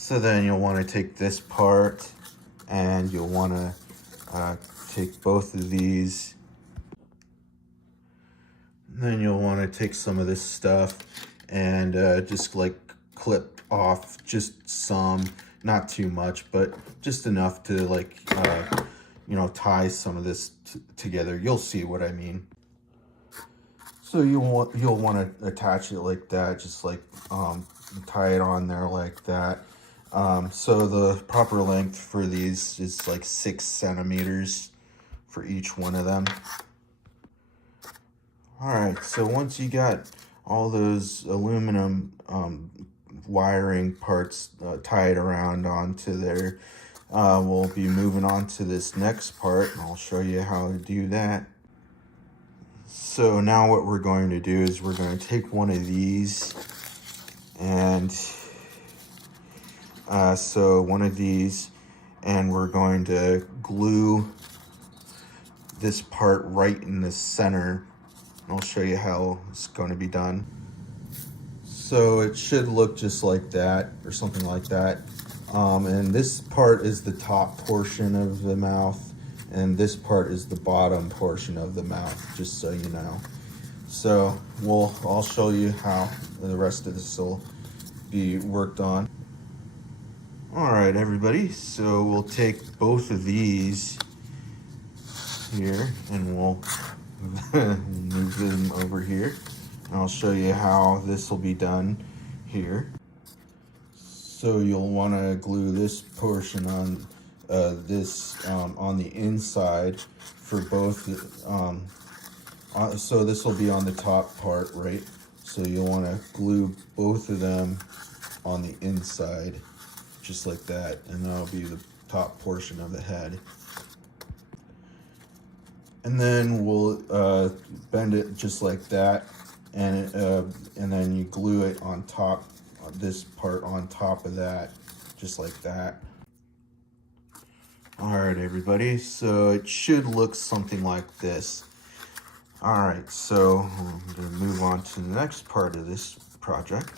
So then you'll want to take this part and you'll want to take both of these. And then you'll want to take some of this stuff and just like clip off just some, not too much, but just enough to like, you know, tie some of this together. You'll see what I mean. So you'll want to attach it like that, just like tie it on there like that. So the proper length for these is like 6 centimeters for each one of them. All right, so once you got all those aluminum wiring parts tied around onto there, we'll be moving on to this next part, and I'll show you how to do that. So now what we're going to do is we're going to take one of these, and so one of these, and we're going to glue this part right in the center. I'll show you how it's going to be done. So it should look just like that, or something like that. And this part is the top portion of the mouth, and this part is the bottom portion of the mouth, just so you know. So I'll show you how the rest of this will be worked on. All right, everybody, so we'll take both of these here and we'll move them over here. And I'll show you how this will be done here. So you'll want to glue this portion on on the inside for both. So this will be on the top part, right? So you'll want to glue both of them on the inside, just like that, and that'll be the top portion of the head. And then we'll bend it just like that, and then you glue it on top, this part on top of that, just like that. All right, everybody, so it should look something like this. All right, so I'm gonna move on to the next part of this project.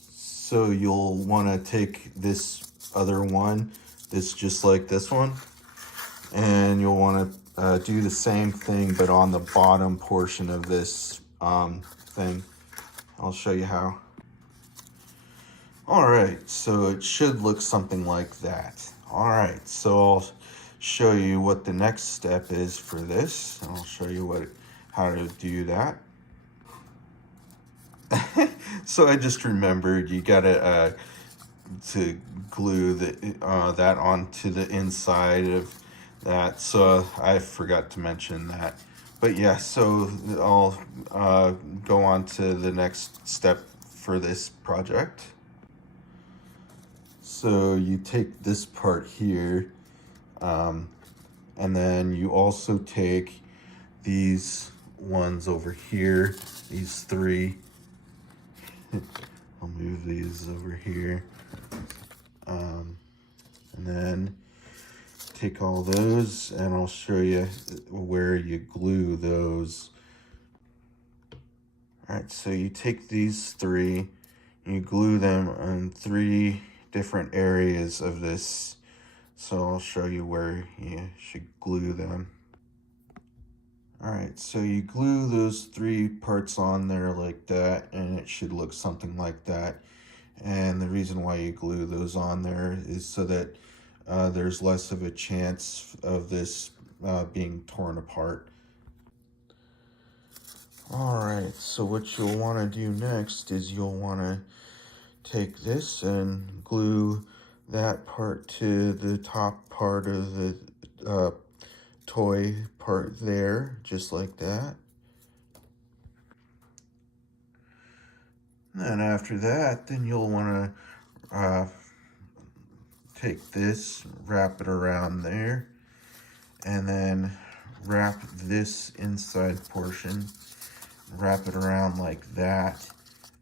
So you'll wanna take this other one, this just like this one, and you'll want to do the same thing, but on the bottom portion of this thing. I'll show you how. All right, so it should look something like that. All right, so I'll show you what the next step is for this. I'll show you how to do that. So I just remembered you gotta to glue that onto the inside of that, so I forgot to mention that. But yeah, so I'll go on to the next step for this project. So you take this part here, and then you also take these ones over here, these 3. I'll move these over here, and then take all those, and I'll show you where you glue those. All right, so you take these 3, and you glue them on 3 different areas of this. So I'll show you where you should glue them. All right, so you glue those 3 parts on there like that, and it should look something like that. And the reason why you glue those on there is so that there's less of a chance of this being torn apart. All right, so what you'll want to do next is you'll want to take this and glue that part to the top part of the toy part there, just like that. And then after that, then you'll want to take this, wrap it around there, and then wrap this inside portion, wrap it around like that,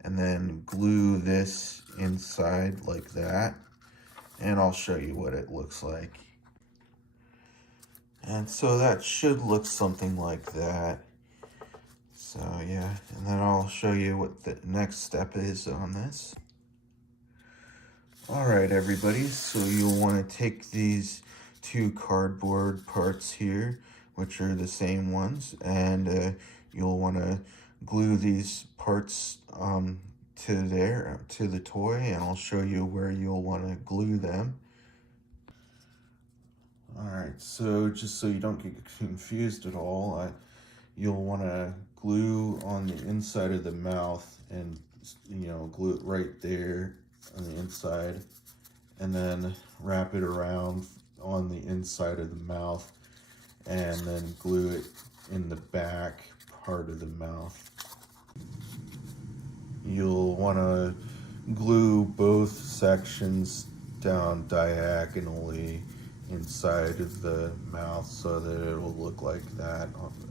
and then glue this inside like that. And I'll show you what it looks like. And so that should look something like that. So yeah, and then I'll show you what the next step is on this. All right, everybody, so you'll want to take these two cardboard parts here, which are the same ones, and you'll want to glue these parts to the toy, and I'll show you where you'll want to glue them. All right, so just so you don't get confused at all, you'll want to glue on the inside of the mouth, and glue it right there on the inside, and then wrap it around on the inside of the mouth, and then glue it in the back part of the mouth. You'll want to glue both sections down diagonally inside of the mouth so that it will look like that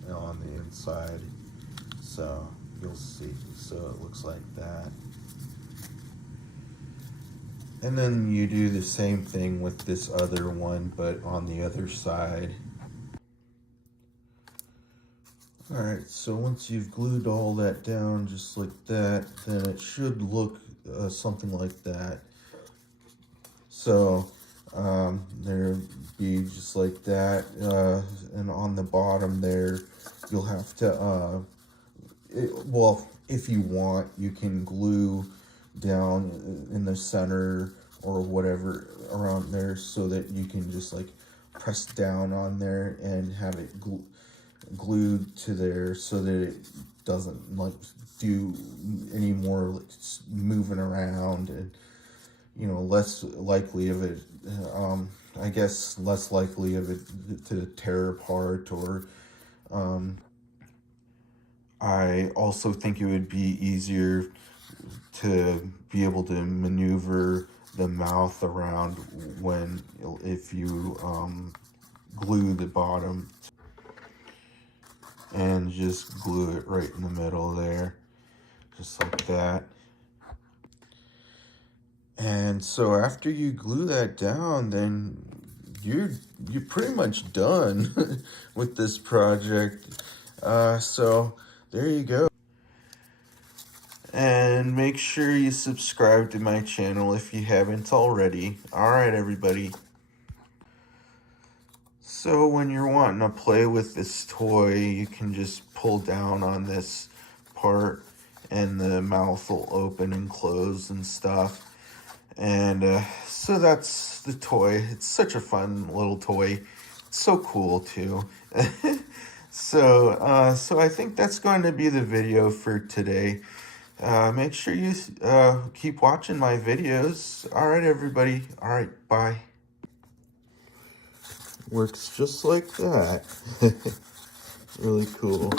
on the inside. So you'll see, so it looks like that. And then you do the same thing with this other one, but on the other side. All right, so once you've glued all that down just like that, then it should look something like that. So there'll be just like that, and on the bottom there, you'll have to, well, if you want, you can glue down in the center or whatever around there so that you can just like press down on there and have it glued to there so that it doesn't like do any more like moving around, and less likely of it, I guess less likely of it to tear apart, or I also think it would be easier to be able to maneuver the mouth around if you glue the bottom, and just glue it right in the middle there, just like that. And so after you glue that down, then you're pretty much done with this project. So there you go. And make sure you subscribe to my channel if you haven't already. All right, everybody. So when you're wanting to play with this toy, you can just pull down on this part and the mouth will open and close and stuff. And so that's the toy. It's such a fun little toy. It's so cool too. So I think that's going to be the video for today. Make sure you keep watching my videos. All right, everybody. All right, bye. Works just like that. Really cool.